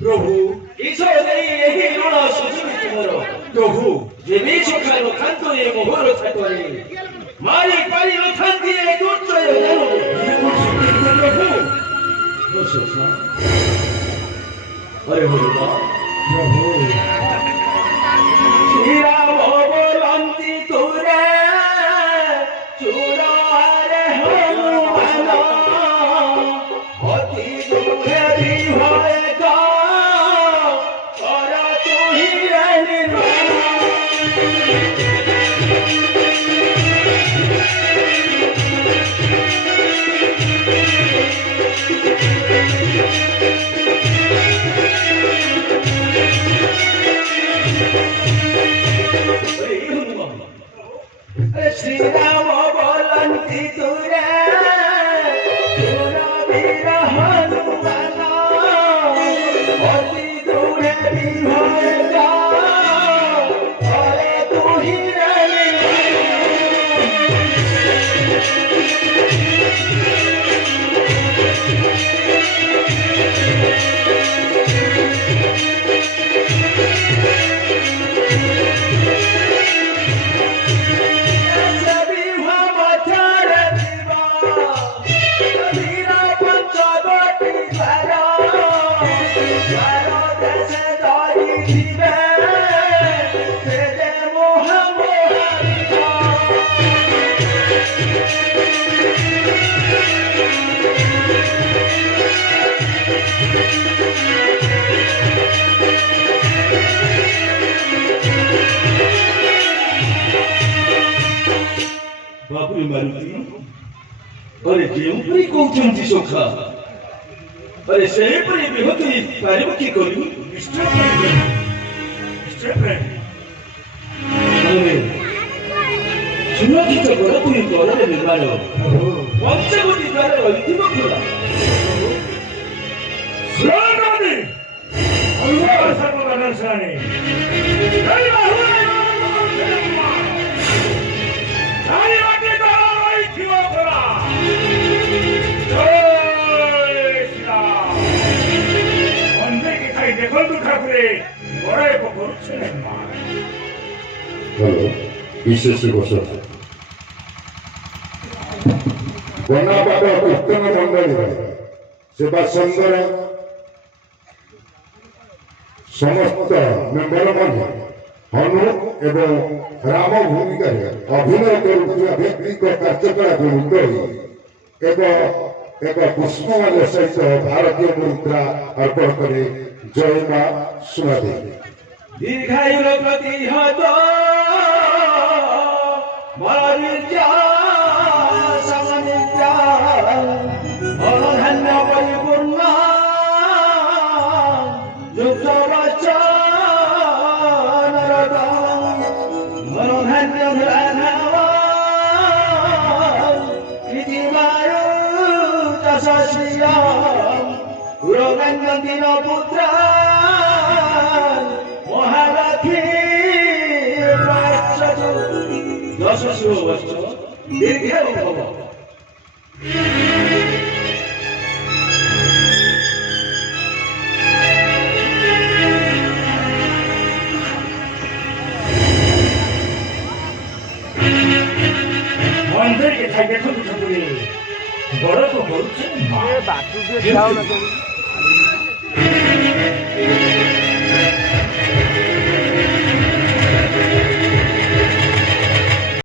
प्रभु प्रभु अरे प्रभु श्री राम बोलंती तुरे चूड़ारे हनुमान अति दुखे होएगा और तू ही श्री राम बोलंती तुरे वीर हनुमान अति दूरे भी होएगा अरे तू ही बाबू मारुति अरे जेउपरी कहते सखा अरे से विभूति पारिब कि करू सुरक्षित गणपुरी द्वार निर्माण पंचवटी द्वार अंतिम खुला विशेष गणापाट कीर्तन मंडल सेवा संघर समस्त मेम्बर हनु एवं राम भूमिका अभिनय करुवा व्यक्ति कार्यकलाप मुक्त एक पुष्पमाल्य सहित भारतीय मुद्रा अर्पण करे जय मां सुनादेवी दीर्घायु प्रतिहत मरिजा समनित्या अनधन्य परिपूर्ण युक्त वचन नरदम अनधन्य धराधाम कृतिवायु तसस्या पुरोगण्यन्ति न पुत्र महारथी यशस्वी वर्ष दीर्घ भव ଖାଇତେ ଠକୁ ଠକୁରେ ବଡ଼ ତ କରୁଛେ ମା ଏ ବାଟୁ ଟିକେ ଯାଉ ନା ସବୁ